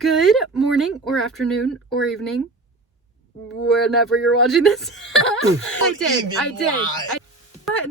Good morning or afternoon or evening, whenever you're watching this. I did.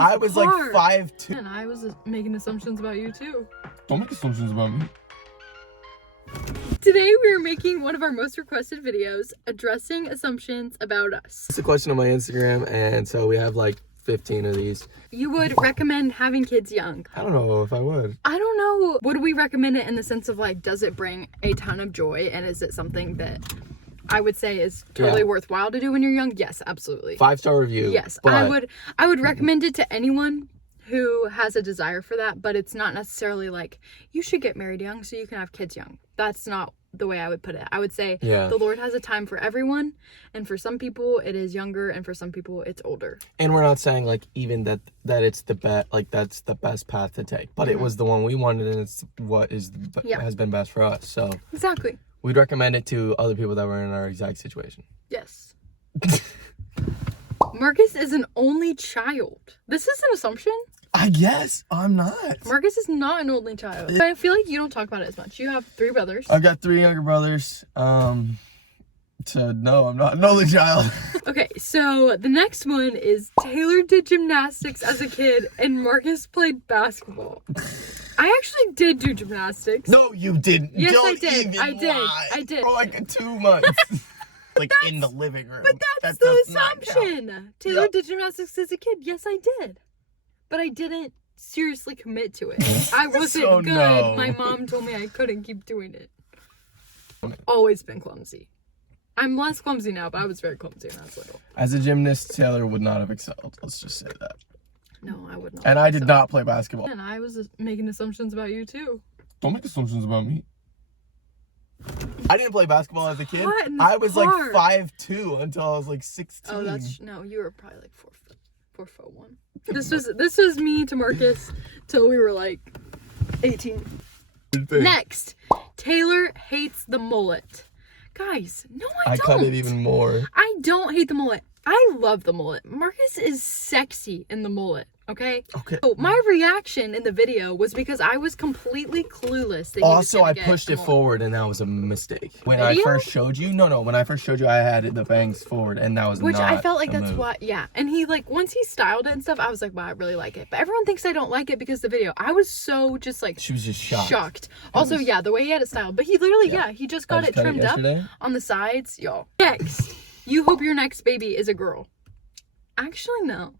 I was like 5'2". And I was making assumptions about you too. Don't make assumptions about me. Today we are making one of our most requested videos addressing assumptions about us. It's a question on my Instagram, and so we have like 15 of these. You would recommend having kids young? I don't know if I would. I don't know. Would we recommend it in the sense of like, does it bring a ton of joy, and is it something that I would say is totally worthwhile to do when you're young? Yes, absolutely. 5-star review. Yes, I would recommend it to anyone who has a desire for that, but it's not necessarily like you should get married young so you can have kids young. That's not the way I would put it. I would say the Lord has a time for everyone, and for some people it is younger, and for some people it's older. And we're not saying like even that it's the best, like that's the best path to take, but it was the one we wanted, and it's what has been best for us. So exactly, we'd recommend it to other people that were in our exact situation. Yes. Marcus is an only child. This is an assumption. I guess I'm not. Marcus is not an only child. I feel like you don't talk about it as much. You have 3 brothers. I've got 3 younger brothers. So no, I'm not an only child. Okay, so the next one is Taylor did gymnastics as a kid and Marcus played basketball. I actually did do gymnastics. No, you didn't. Yes, Don't I did. Even I did. lie. I did. For like 2 months. Like in the living room. But that's the assumption. Taylor did gymnastics as a kid. Yes, I did. But I didn't seriously commit to it. I wasn't good. No. My mom told me I couldn't keep doing it. I've always been clumsy. I'm less clumsy now, but I was very clumsy when I was little. As a gymnast, Taylor would not have excelled. Let's just say that. No, I would not. And I did not play basketball. And I was making assumptions about you too. Don't make assumptions about me. I didn't play basketball as a kid. I was like 5'2" until I was like 16. Oh, no, you were probably like 4'1". This was me to Marcus till we were like 18. Next, Taylor hates the mullet. Guys, no, I don't. I cut it even more. I don't hate the mullet. I love the mullet. Marcus is sexy in the mullet, okay? Okay. So my reaction in the video was because I was completely clueless that also, I pushed it forward, and that was a mistake. When I first showed you, when I first showed you, I had the bangs forward, and that was Which I felt like that's why, and he, like, once he styled it and stuff, I was like, wow, I really like it. But everyone thinks I don't like it because of the video. I was so just, like... She was just shocked. Also, the way he had it styled. But he literally, he just got it trimmed up on the sides, y'all. Next. You hope your next baby is a girl. Actually, no.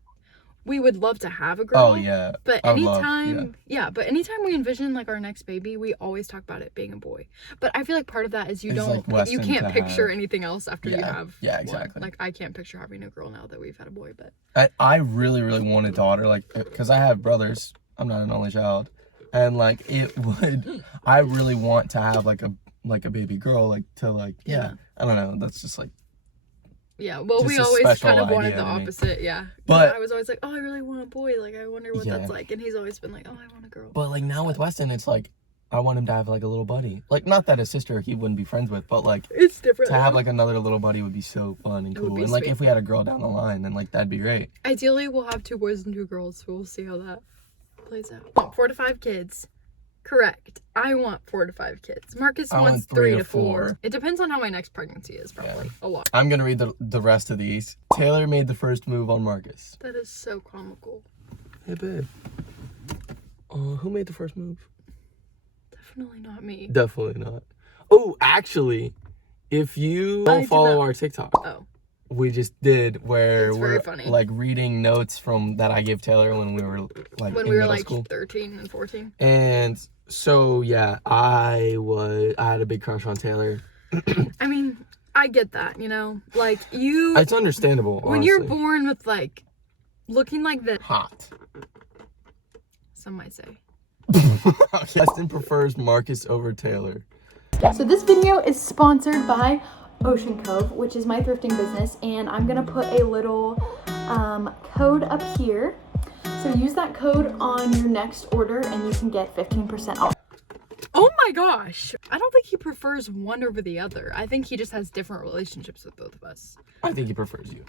We would love to have a girl. Oh, yeah. But anytime, anytime we envision like our next baby, we always talk about it being a boy. But I feel like part of that is you can't picture anything else after you have exactly. Like I can't picture having a girl now that we've had a boy, but I really, really want a daughter, like, because I have brothers. I'm not an only child. And like I really want to have like a baby girl, like to like, I don't know. That's just like, well, we always kind of wanted the opposite, But I was always like, oh, I really want a boy. Like, I wonder what that's like. And he's always been like, oh, I want a girl. But, like, now with Weston, it's like, I want him to have, like, a little buddy. Like, not that a sister he wouldn't be friends with, but, like, it's different. To have, like, another little buddy would be so fun and cool. And, like, if we had a girl down the line, then, like, that'd be great. Ideally, we'll have 2 boys and 2 girls, so we'll see how that plays out. 4 to 5 kids. Correct. I want 4 to 5 kids. Marcus wants 3 to 4. It depends on how my next pregnancy is, probably. A lot. I'm going to read the rest of these. Taylor made the first move on Marcus. That is so comical. Hey, babe. Who made the first move? Definitely not me. Definitely not. Oh, actually, if you follow our TikTok. We just did where we're like reading notes from that I gave Taylor when we were like in middle school. 13 and 14. And so I had a big crush on Taylor. I mean, I get that, like you. It's understandable. When honestly. You're born with like looking like this. Hot. Some might say. Weston prefers Marcus over Taylor. So this video is sponsored by Ocean Cove, which is my thrifting business, and I'm gonna put a little code up here, so use that code on your next order and you can get 15% off. Oh my gosh, I don't think he prefers one over the other. I think he just has different relationships with both of us. I think he prefers you.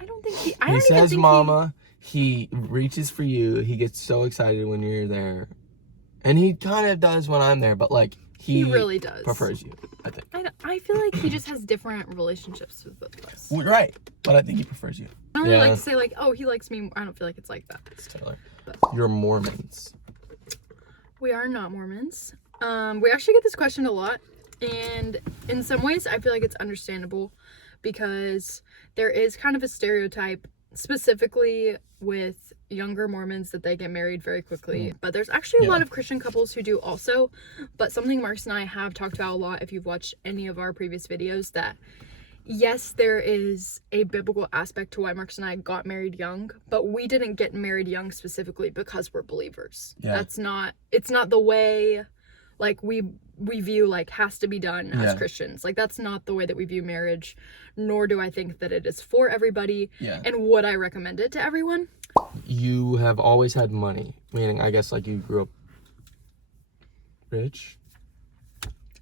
I don't think he he says mama, he reaches for you, he gets so excited when you're there, and he kind of does when I'm there, but like He really does. Prefers you, I think. I feel like he just has different relationships with both of us. Well, right, but I think he prefers you. I don't really like to say like, oh, he likes me. I don't feel like it's like that. It's Taylor. But you're Mormons. We are not Mormons. We actually get this question a lot, and in some ways I feel like it's understandable because there is kind of a stereotype, specifically with younger Mormons, that they get married very quickly. But there's actually a lot of Christian couples who do also. But something Marcus and I have talked about a lot, if you've watched any of our previous videos, that yes, there is a biblical aspect to why Marcus and I got married young, but we didn't get married young specifically because we're believers. Yeah. It's not the way like we view like has to be done as Christians. Like that's not the way that we view marriage, nor do I think that it is for everybody. Yeah. And would I recommend it to everyone? You have always had money, meaning I guess like you grew up rich.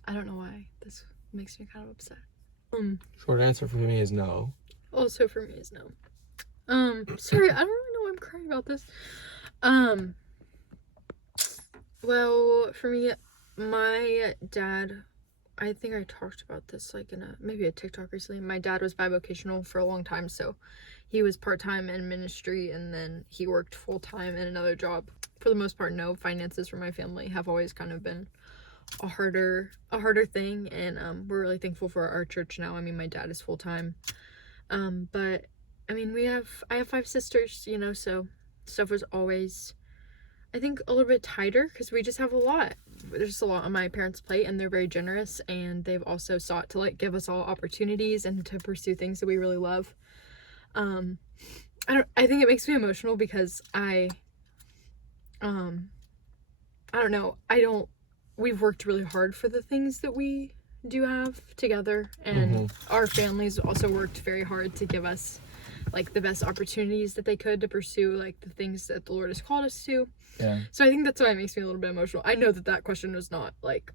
I don't know why this makes me kind of upset. Short answer for me is no. Also for me is no. Sorry, I don't really know why I'm crying about this. Well, for me, my dad, I think I talked about this like in maybe a TikTok recently. My dad was bivocational for a long time, so he was part-time in ministry and then he worked full-time in another job. For the most part, no, finances for my family have always kind of been a harder thing, and we're really thankful for our church now. I mean, my dad is full-time, but I mean, I have 5 sisters, you know, so stuff was always, I think, a little bit tighter because we just have a lot. There's just a lot on my parents' plate, and they're very generous, and they've also sought to like give us all opportunities and to pursue things that we really love. I think it makes me emotional because I don't know, we've worked really hard for the things that we do have together, and our families also worked very hard to give us like the best opportunities that they could to pursue like the things that the Lord has called us to. Yeah. So I think that's why it makes me a little bit emotional. I know that question was not like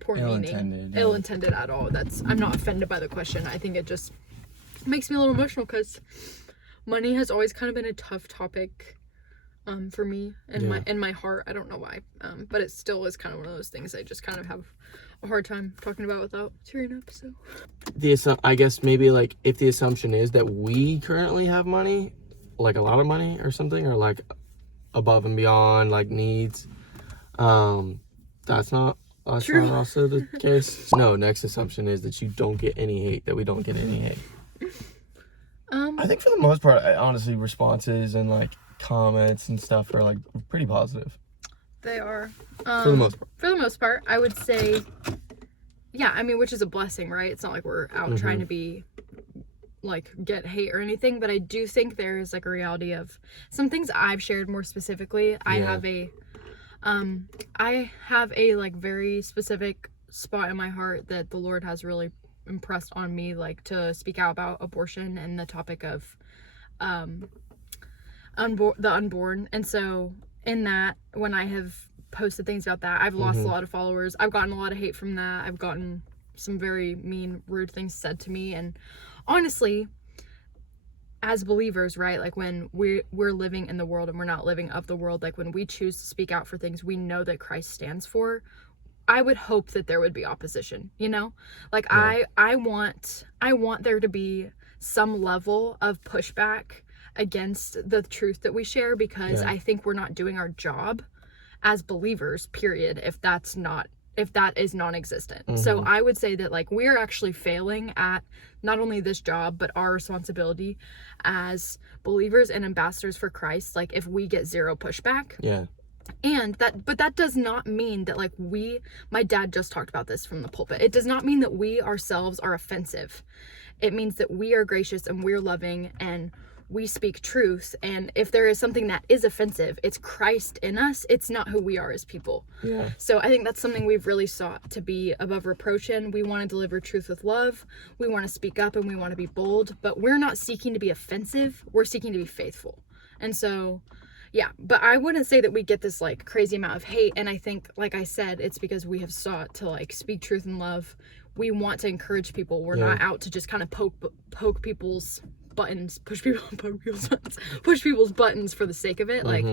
poor meaning, ill-intended at all. I'm not offended by the question. I think it just makes me a little emotional because money has always kind of been a tough topic for me and in my heart. I don't know why, but it still is kind of one of those things I just kind of have a hard time talking about without tearing up. So I guess maybe like if the assumption is that we currently have money, like a lot of money or something, or like above and beyond like needs, that's not also the case. No, next assumption is that you don't get any hate, that we don't get any hate. I think for the most part, honestly, responses and like comments and stuff are like pretty positive. They are. For the most part, I would say, yeah, I mean, which is a blessing, right? It's not like we're out trying to be like get hate or anything, but I do think there is like a reality of some things I've shared more specifically. I have a like very specific spot in my heart that the Lord has really impressed on me, like to speak out about abortion and the topic of the unborn. And so in that, when I have posted things about that, I've lost a lot of followers. I've gotten a lot of hate from that. I've gotten some very mean, rude things said to me. And honestly, as believers, right, like when we're living in the world and we're not living of the world, like when we choose to speak out for things we know that Christ stands for, I would hope that there would be opposition, you know? Like I want there to be some level of pushback against the truth that we share, because I think we're not doing our job as believers, period, if that is non-existent. So I would say that like we're actually failing at not only this job, but our responsibility as believers and ambassadors for Christ, like if we get zero pushback. Yeah. But that does not mean that like my dad just talked about this from the pulpit. It does not mean that we ourselves are offensive. It means that we are gracious and we're loving and we speak truth. And if there is something that is offensive, it's Christ in us. It's not who we are as people. Yeah. So I think that's something we've really sought to be above reproach in. We want to deliver truth with love. We want to speak up and we want to be bold, but we're not seeking to be offensive. We're seeking to be faithful. And so, yeah, but I wouldn't say that we get this like crazy amount of hate. And I think, like I said, it's because we have sought to like speak truth in love. We want to encourage people. We're not out to just kind of poke people's buttons, push people's buttons for the sake of it. Like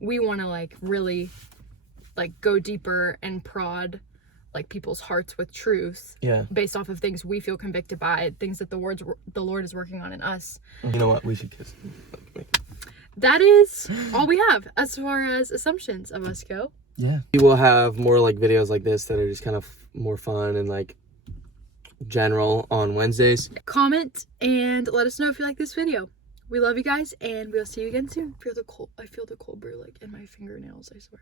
we want to like really like go deeper and prod like people's hearts with truth. Yeah. Based off of things we feel convicted by, things that the Lord is working on in us. You know what? We should kiss. That is all we have as far as assumptions of us go. Yeah. We will have more like videos like this that are just kind of more fun and like general on Wednesdays. Comment and let us know if you like this video. We love you guys, and we'll see you again soon. I feel the cold brew like in my fingernails, I swear.